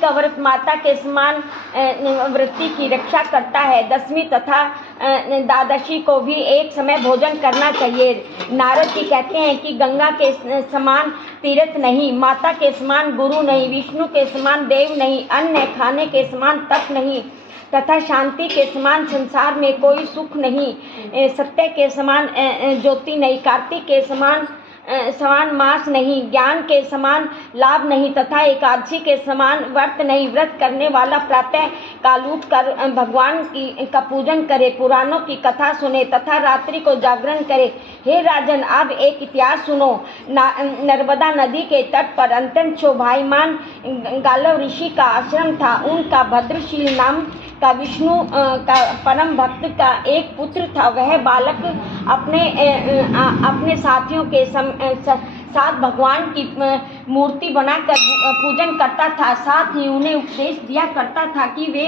का व्रत माता के समान वृत्ति की रक्षा करता है। दशमी तथा द्वादशी को भी एक समय भोजन करना चाहिए। नारद जी कहते हैं कि गंगा के समान तीर्थ नहीं, माता के समान गुरु नहीं, विष्णु के समान देव नहीं, अन्न खाने के समान तप नहीं तथा शांति के समान संसार में कोई सुख नहीं, सत्य के समान ज्योति नहीं, कार्तिक के समान मास नहीं, ज्ञान के समान लाभ नहीं तथा एकादशी के समान व्रत नहीं। व्रत करने वाला प्रातः काल उठ कर भगवान का पूजन करे, पुराणों की कथा सुने तथा रात्रि को जागरण करे। हे राजन, अब एक इतिहास सुनो। नर्मदा नदी के तट पर अत्यंत शोभायमान गालव ऋषि का आश्रम था। उनका भद्रशील नाम का विष्णु का परम भक्त का एक पुत्र था। वह बालक अपने साथियों के साथ भगवान की मूर्ति बनाकर पूजन करता था। साथ ही उन्हें उपदेश दिया करता था कि वे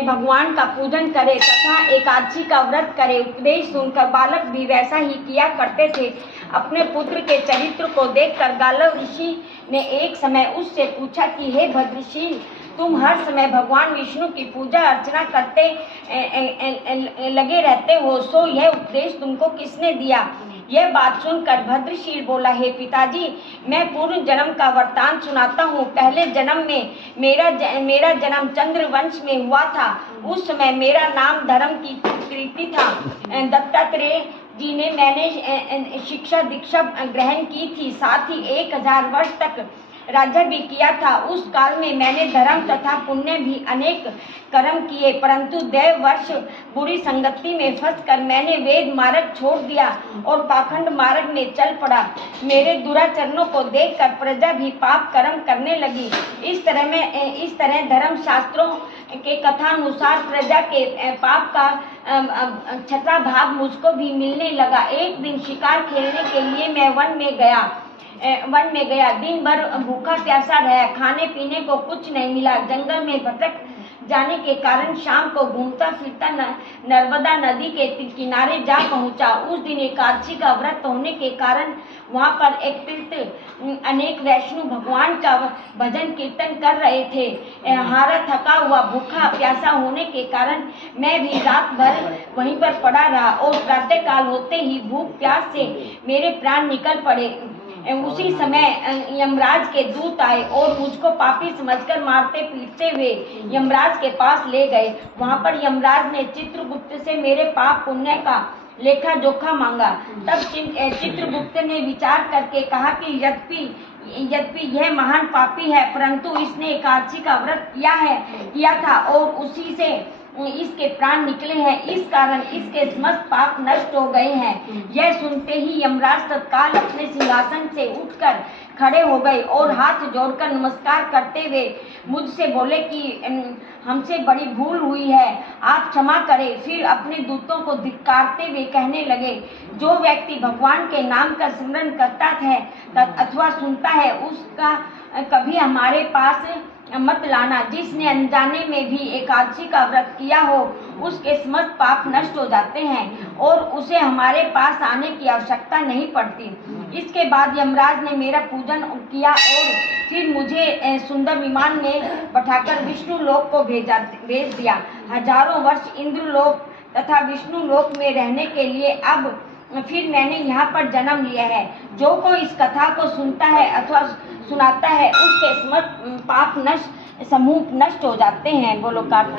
भगवान का पूजन करें तथा एकादशी का व्रत करें। उपदेश सुनकर बालक भी वैसा ही किया करते थे। अपने पुत्र के चरित्र को देखकर गालव ऋषि ने एक समय उससे पूछा कि हे भद्रशील, तुम हर समय भगवान विष्णु की पूजा अर्चना करते लगे रहते हो, सो यह उपदेश तुमको किसने दिया? यह बात सुनकर भद्रशील बोला, हे पिताजी, मैं पूर्व जन्म का वृत्तांत सुनाता हूँ। पहले जन्म में मेरा जन्म चंद्रवंश में हुआ था। उस समय मेरा नाम धर्म की कीर्ति था। दत्तात्रेय जी ने मैंने शिक्षा दीक्षा ग्रहण की थी, साथ ही 1000 वर्ष तक राज्य भी किया था। उस काल में मैंने धर्म तथा पुण्य भी अनेक कर्म किए, परंतु दैववश बुरी संगति में फंसकर मैंने वेद मार्ग छोड़ दिया और पाखंड मार्ग में चल पड़ा। मेरे दुराचरणों को देखकर प्रजा भी पाप कर्म करने लगी। इस तरह धर्म शास्त्रों के कथानुसार प्रजा के पाप का छठा भाग मुझको भी मिलने लगा। एक दिन शिकार खेलने के लिए मैं वन में गया। दिन भर भूखा प्यासा रहा, खाने पीने को कुछ नहीं मिला। जंगल में भटक जाने के कारण शाम को घूमता फिरता नर्मदा नदी के किनारे जा पहुंचा। उस दिन एकादशी का व्रत होने के कारण वहां पर एकत्रित अनेक वैष्णव भगवान का भजन कीर्तन कर रहे थे। हारा थका हुआ भूखा प्यासा होने के कारण मैं भी रात भर वहीं पर पड़ा रहा और प्रातः काल होते ही भूख प्यास से मेरे प्राण निकल पड़े। उसी समय यमराज के दूत आए और मुझको पापी समझकर मारते पीटते हुए यमराज के पास ले गए। वहां पर यमराज ने चित्रगुप्त से मेरे पाप पुण्य का लेखा जोखा मांगा। तब चित्रगुप्त ने विचार करके कहा कि यद्यपि यह महान पापी है, परंतु इसने एकादशी का व्रत किया था और उसी से इसके प्राण निकले हैं, इस कारण इसके समस्त पाप नष्ट हो गए हैं। यह सुनते ही यमराज तत्काल अपने सिंहासन से उठकर खड़े हो गए और हाथ जोड़कर नमस्कार करते हुए मुझसे बोले कि हमसे बड़ी भूल हुई है, आप क्षमा करें। फिर अपने दूतों को धिक्कारते हुए कहने लगे, जो व्यक्ति भगवान के नाम का स्मरण करता है अथवा सुनता है, उसका कभी हमारे पास मत लाना। जिसने अनजाने में भी एकादशी का व्रत किया हो, उसके समस्त पाप नष्ट हो जाते हैं और उसे हमारे पास आने की आवश्यकता नहीं पड़ती। इसके बाद यमराज ने मेरा पूजन किया और फिर मुझे सुंदर विमान में बैठाकर विष्णु लोक को भेज दिया। हजारों वर्ष इंद्र लोक तथा विष्णु लोक में रहने के लिए अब फिर मैंने यहाँ पर जन्म लिया है। जो कोई इस कथा को सुनता है अथवा सुनाता है, उसके समस्त पाप समूह नष्ट हो जाते हैं। बोलो कार्तिक।